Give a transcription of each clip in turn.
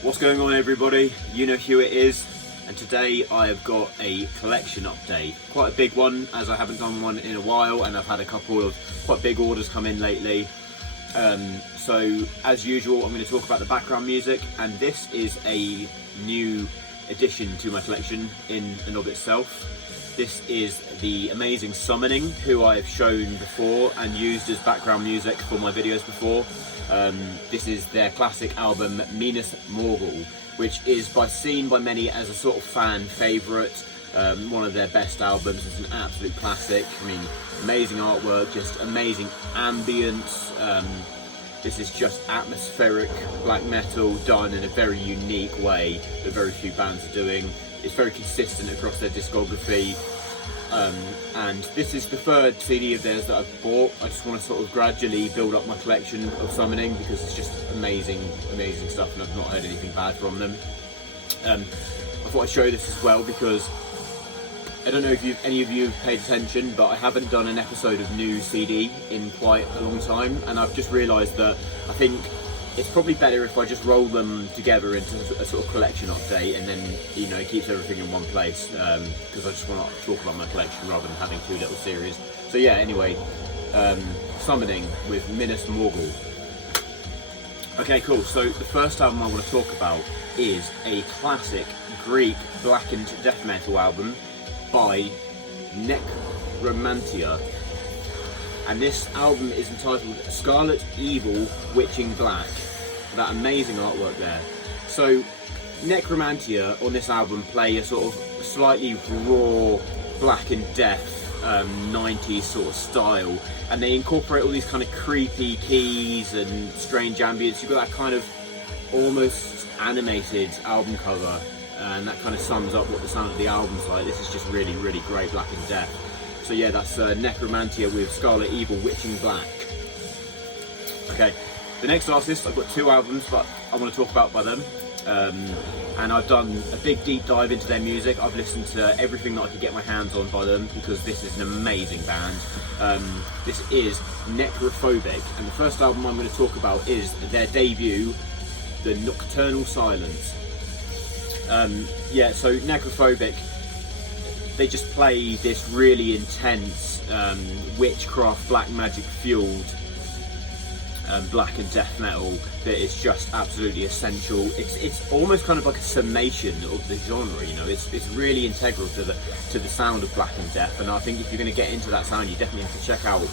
What's going on, everybody? You know who it is, and today I have got a collection update. Quite a big one, as I haven't done one in a while, and I've had a couple of quite big orders come in lately. So as usual, I'm going to talk about the background music, and this is a new addition to my collection in and of itself. This is the amazing Summoning, who I've shown before and used as background music for my videos before. This is their classic album NISSE, which is seen by many as a sort of fan favourite. One of their best albums. It's an absolute classic. I mean, amazing artwork, just amazing ambience. This is just atmospheric black metal done in a very unique way that very few bands are doing. It's very consistent across their discography. And this is the third CD of theirs that I've bought. I just want to sort of gradually build up my collection of Summoning because it's just amazing stuff, and I've not heard anything bad from them. I thought I'd show this as well because I don't know if any of you have paid attention, but I haven't done an episode of new CD in quite a long time, and I've just realised that I think it's probably better if I just roll them together into a sort of collection update, and then, you know, it keeps everything in one place, because I just want to talk about my collection rather than having two little series. So yeah, anyway, Summoning with NISSE. Okay, cool. So the first album I want to talk about is a classic Greek blackened death metal album by Necromantia. And this album is entitled Scarlet Evil Witching Black. That amazing artwork there. So Necromantia on this album play a sort of slightly raw black and death 90s sort of style, and they incorporate all these kind of creepy keys and strange ambience. You've got that kind of almost animated album cover, and that kind of sums up what the sound of the album's like. This is just really great black and death. So yeah, that's Necromantia with Scarlet Evil Witching Black. Okay, the next artist, I've got two albums but I want to talk about by them. And I've done a big deep dive into their music. I've listened to everything that I could get my hands on by them because this is an amazing band. This is Necrophobic, and the first album I'm going to talk about is their debut, The Nocturnal Silence. Yeah, so Necrophobic, they just play this really intense witchcraft, black magic fueled black and death metal that is just absolutely essential. It's almost kind of like a summation of the genre, you know. It's really integral to the sound of black and death, and I think if you're going to get into that sound, you definitely have to check out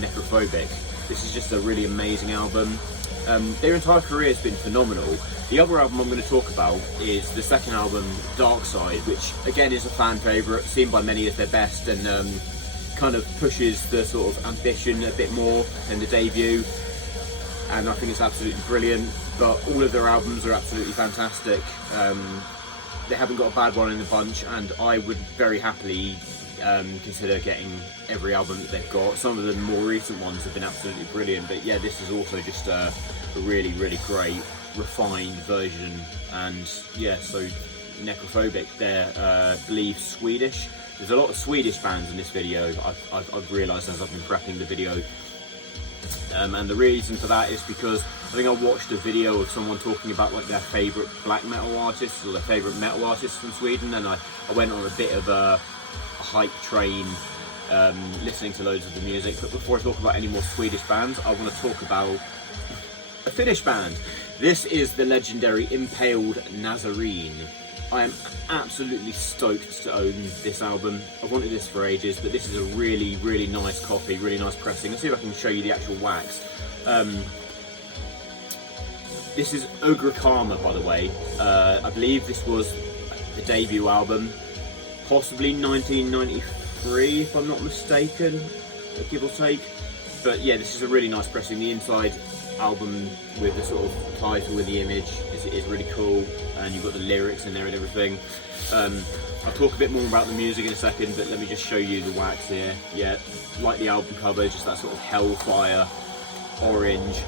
Necrophobic. This is just a really amazing album. Their entire career has been phenomenal. The other album I'm going to talk about is the second album, Dark Side, which again is a fan favourite, seen by many as their best, and kind of pushes the sort of ambition a bit more than the debut, and I think it's absolutely brilliant. But all of their albums are absolutely fantastic. They haven't got a bad one in the bunch, and I would very happily consider getting every album that they've got. Some of the more recent ones have been absolutely brilliant, but yeah, this is also just a really great refined version. And yeah, so Necrophobic, they're I believe Swedish. There's a lot of Swedish bands in this video, I've realised as I've been prepping the video. And the reason for that is because I think I watched a video of someone talking about like their favourite black metal artists or their favourite metal artists from Sweden, and I went on a bit of a hype train, listening to loads of the music. But before I talk about any more Swedish bands, I want to talk about a Finnish band. This is the legendary Impaled Nazarene. I am absolutely stoked to own this album. I've wanted this for ages, but this is a really nice copy, really nice pressing. Let's see if I can show you the actual wax. This is Ogre Karma, by the way. I believe this was the debut album, possibly 1993 if I'm not mistaken, give or take. But yeah, this is a really nice pressing. The inside album with the sort of title with the image is really cool, and you've got the lyrics in there and everything. I'll talk a bit more about the music in a second, but let me just show you the wax here. Yeah, like the album cover, just that sort of hellfire orange.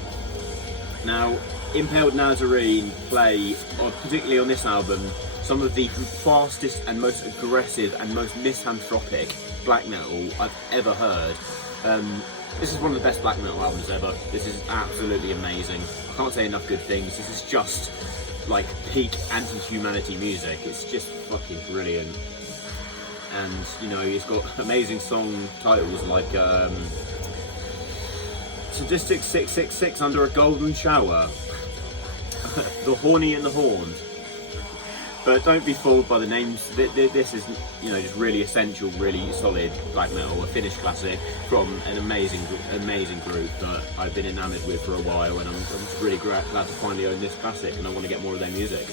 Now, Impaled Nazarene play, particularly on this album, some of the fastest and most aggressive and most misanthropic black metal I've ever heard. This is one of the best black metal albums ever. This is absolutely amazing. I can't say enough good things. This is just like peak anti-humanity music. It's just fucking brilliant. And you know, it's got amazing song titles like Sadistic 666 Under a Golden Shower, The Horny and the Horned. But don't be fooled by the names. This is, you know, just really essential, really solid black metal, a Finnish classic from an amazing group that I've been enamoured with for a while, and I'm just really glad to finally own this classic, and I want to get more of their music.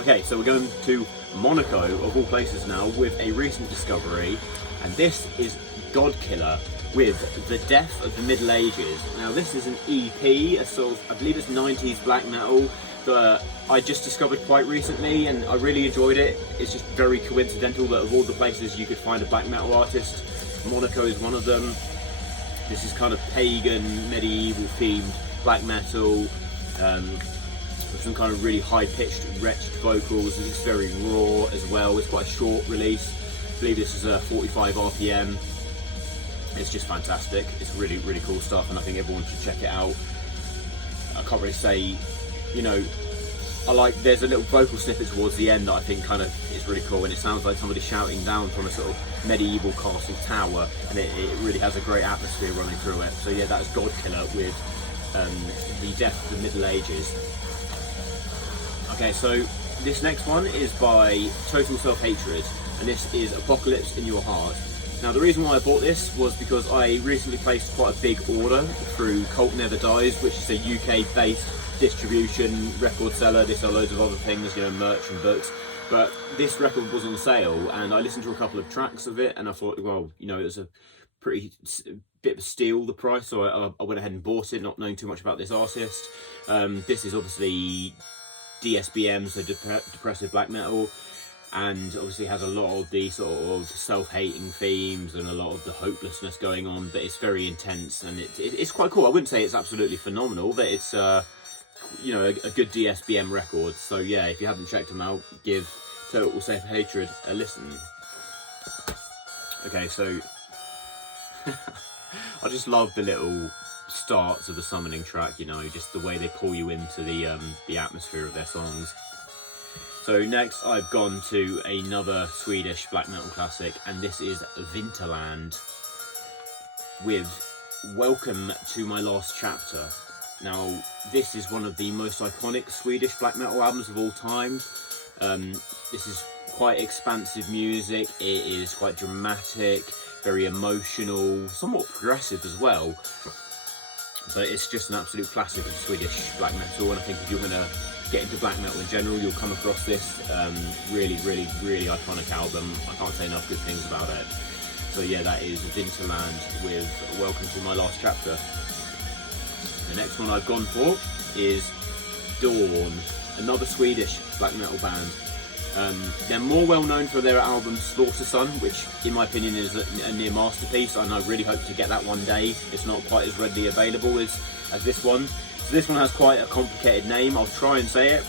Okay, so we're going to Monaco, of all places now, with a recent discovery, and this is Godkiller with The Death of the Middle Ages. Now this is an EP, a sort of, I believe it's 90s black metal, that I just discovered quite recently, and I really enjoyed it. It's just very coincidental that of all the places you could find a black metal artist, Monaco is one of them. This is kind of pagan, medieval themed black metal, with some kind of really high-pitched, wretched vocals. It's very raw as well. It's quite a short release. I believe this is a 45 RPM. It's just fantastic. It's really, really cool stuff, and I think everyone should check it out. I can't really say, you know, there's a little vocal snippet towards the end that I think kind of is really cool, and it sounds like somebody shouting down from a sort of medieval castle tower, and it really has a great atmosphere running through it. So yeah, that's Godkiller with The Death of the Middle Ages. Okay, so this next one is by Total Self-Hatred, and this is Apocalypse in Your Heart. Now the reason why I bought this was because I recently placed quite a big order through Cult Never Dies, which is a UK-based distribution record seller. They sell loads of other things, you know, merch and books, but this record was on sale, and I listened to a couple of tracks of it, and I thought, well, you know, it was a pretty bit of a steal, the price, so I went ahead and bought it, not knowing too much about this artist. This is obviously DSBM, so depressive black metal, and obviously has a lot of the sort of self-hating themes and a lot of the hopelessness going on, but it's very intense, and it's quite cool. I wouldn't say it's absolutely phenomenal, but it's you know, a good DSBM record. So yeah, if you haven't checked them out, give Total Self-Hatred a listen. Okay, so I just love the little starts of the summoning track, you know, just the way they pull you into the atmosphere of their songs. So next I've gone to another Swedish black metal classic, and this is Vinterland with Welcome to My Last Chapter. Now this is one of the most iconic Swedish black metal albums of all time. This is quite expansive music, it is quite dramatic, very emotional, somewhat progressive as well. But it's just an absolute classic of Swedish black metal, and I think if you're going to get into black metal in general, you'll come across this really, really, really iconic album. I can't say enough good things about it. So yeah, that is Vinterland with Welcome to My Last Chapter. The next one I've gone for is Dawn, another Swedish black metal band. They're more well known for their album Slaughter Sun, which in my opinion is a near masterpiece, and I really hope to get that one day. It's not quite as readily available as this one. So this one has quite a complicated name. I'll try and say it.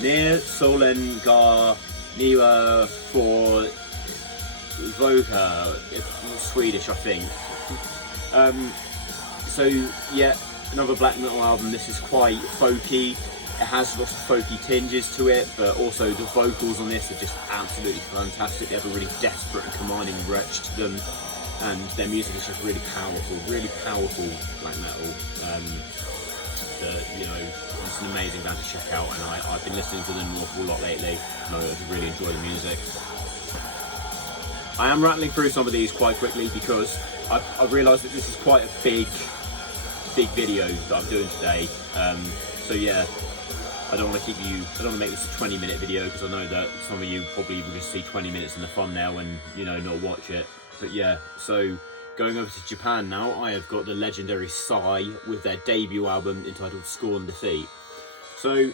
Near Solen Gar Niwa for Voka, Swedish I think. So yeah, another black metal album. This is quite folky. It has lots of folky tinges to it, but also the vocals on this are just absolutely fantastic. They have a really desperate and commanding wretch to them, and their music is just really powerful black metal. You know, it's an amazing band to check out, and I've been listening to them an awful lot lately, and I really enjoy the music. I am rattling through some of these quite quickly because I've realised that this is quite a big video that I'm doing today. So yeah, I don't want to make this a 20-minute video, because I know that some of you probably will just see 20 minutes in the thumbnail and, you know, not watch it. But yeah, so going over to Japan now, I have got the legendary Psy with their debut album entitled Scorn Defeat. So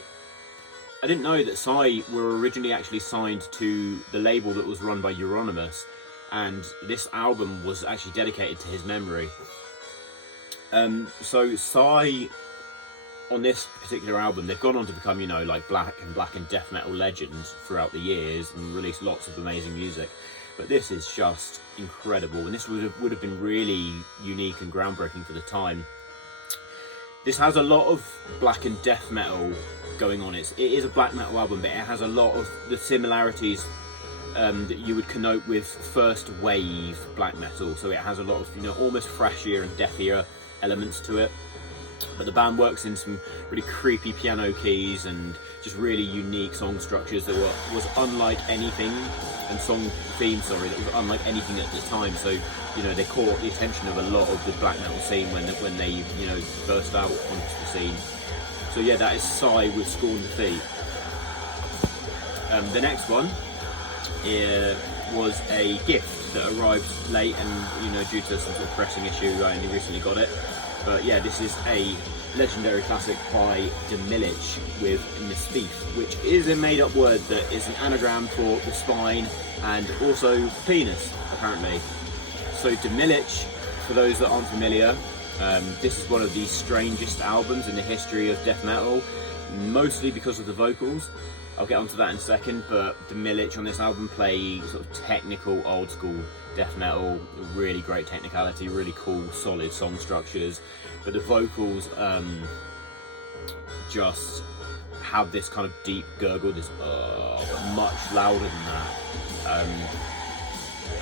I didn't know that Psy were originally actually signed to the label that was run by Euronymous, and this album was actually dedicated to his memory. So Psy, on this particular album, they've gone on to become, you know, like black and death metal legends throughout the years and released lots of amazing music. But this is just incredible, and this would have been really unique and groundbreaking for the time. This has a lot of black and death metal going on. It is a black metal album, but it has a lot of the similarities that you would connote with first wave black metal. So it has a lot of, you know, almost thrashier and deathier elements to it. But the band works in some really creepy piano keys and just really unique song structures that was unlike anything, and song themes, sorry, that was unlike anything at the time. So, you know, they caught the attention of a lot of the black metal scene when they, you know, burst out onto the scene. So yeah, that is Psy with Scorn Defeat. The next one was a gift that arrived late, and, you know, due to some sort of pressing issue, I only recently got it. But yeah, this is a legendary classic by Demilich with NISSE, which is a made-up word that is an anagram for the spine and also penis, apparently. So Demilich, for those that aren't familiar, this is one of the strangest albums in the history of death metal, mostly because of the vocals. I'll get onto that in a second, but Demilich on this album play sort of technical, old school death metal, really great technicality, really cool, solid song structures, but the vocals just have this kind of deep gurgle, this but much louder than that.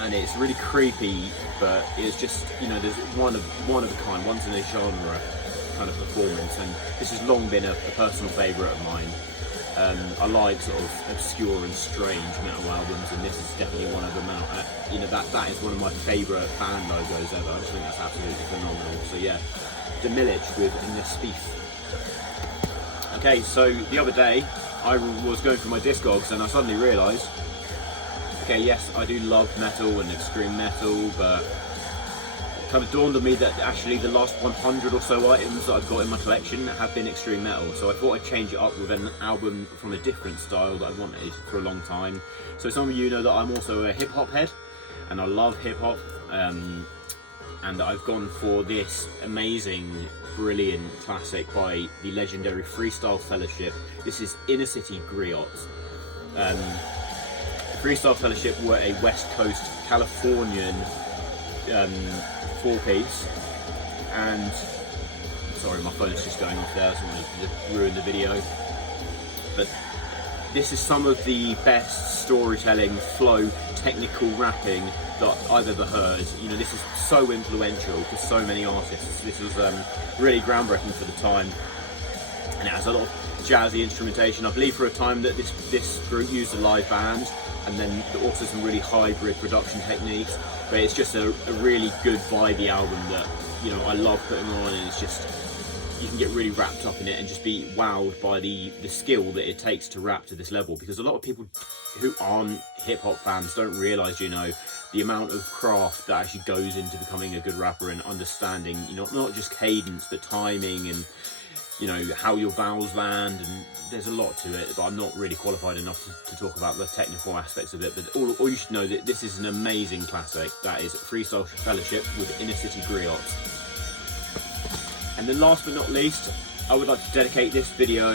And it's really creepy, but it's just, you know, there's one of a kind, once in a genre kind of performance, and this has long been a personal favourite of mine. I like sort of obscure and strange metal albums, and this is definitely one of them. You know, that is one of my favourite band logos ever. I just think that's absolutely phenomenal. So yeah, Demilich with NISSE. Okay, so the other day I was going through my Discogs and I suddenly realised, okay, yes, I do love metal and extreme metal, but it kind of dawned on me that actually the last 100 or so items that I've got in my collection have been extreme metal. So I thought I'd change it up with an album from a different style that I wanted for a long time. So some of you know that I'm also a hip hop head, and I love hip hop. And I've gone for this amazing, brilliant classic by the legendary Freestyle Fellowship. This is Inner City Griots. Freestyle Fellowship were a West Coast Californian four-piece, and sorry, my phone's just going off there, so I'm going to ruin the video. But this is some of the best storytelling, flow, technical rapping that I've ever heard. You know, this is so influential to so many artists. This was really groundbreaking for the time, and it has a lot of jazzy instrumentation. I believe for a time that this group used a live band, and then also some really hybrid production techniques. But it's just a really good vibey album that, you know, I love putting on, and it's just, you can get really wrapped up in it and just be wowed by the skill that it takes to rap to this level, because a lot of people who aren't hip-hop fans don't realise, you know, the amount of craft that actually goes into becoming a good rapper, and understanding, you know, not just cadence but timing, and, you know, how your vowels land, and there's a lot to it, but I'm not really qualified enough to talk about the technical aspects of it. But all you should know that this is an amazing classic. That is Freestyle Fellowship with Inner City Griots. And then last but not least, I would like to dedicate this video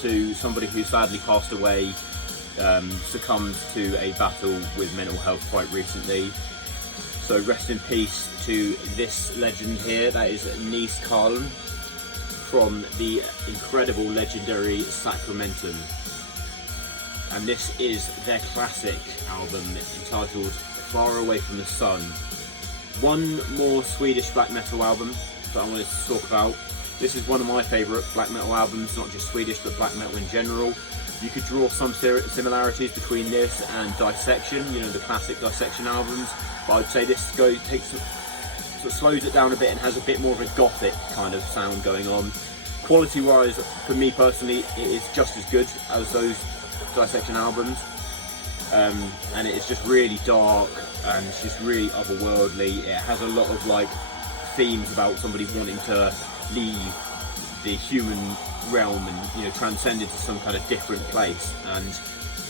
to somebody who sadly passed away, succumbed to a battle with mental health quite recently. So rest in peace to this legend here. That is NISSE KARLÉN from the incredible, legendary Sacramentum. And this is their classic album entitled Far Away from the Sun. One more Swedish black metal album that I wanted to talk about. This is one of my favourite black metal albums, not just Swedish but black metal in general. You could draw some similarities between this and Dissection, you know, the classic Dissection albums, but I'd say this slows it down a bit and has a bit more of a gothic kind of sound going on. Quality wise, for me personally, it is just as good as those Dissection albums, and it's just really dark and it's just really otherworldly. It has a lot of like themes about somebody wanting to leave the human realm and, you know, transcend into some kind of different place, and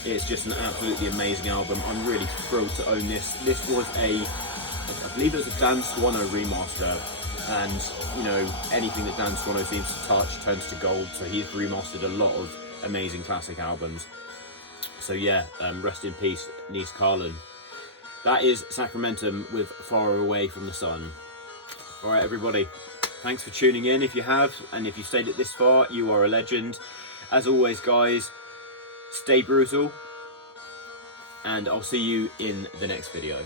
it's just an absolutely amazing album. I'm really thrilled to own this. This was I believe it was a Dan Swano remaster, and, you know, anything that Dan Swano seems to touch turns to gold, so he's remastered a lot of amazing classic albums. So yeah, rest in peace, NISSE KARLÉN. That is Sacramentum with Far Away from the Sun. Alright everybody, Thanks for tuning in if you have, and if you stayed it this far, you are a legend. As always, guys, stay brutal, and I'll see you in the next video.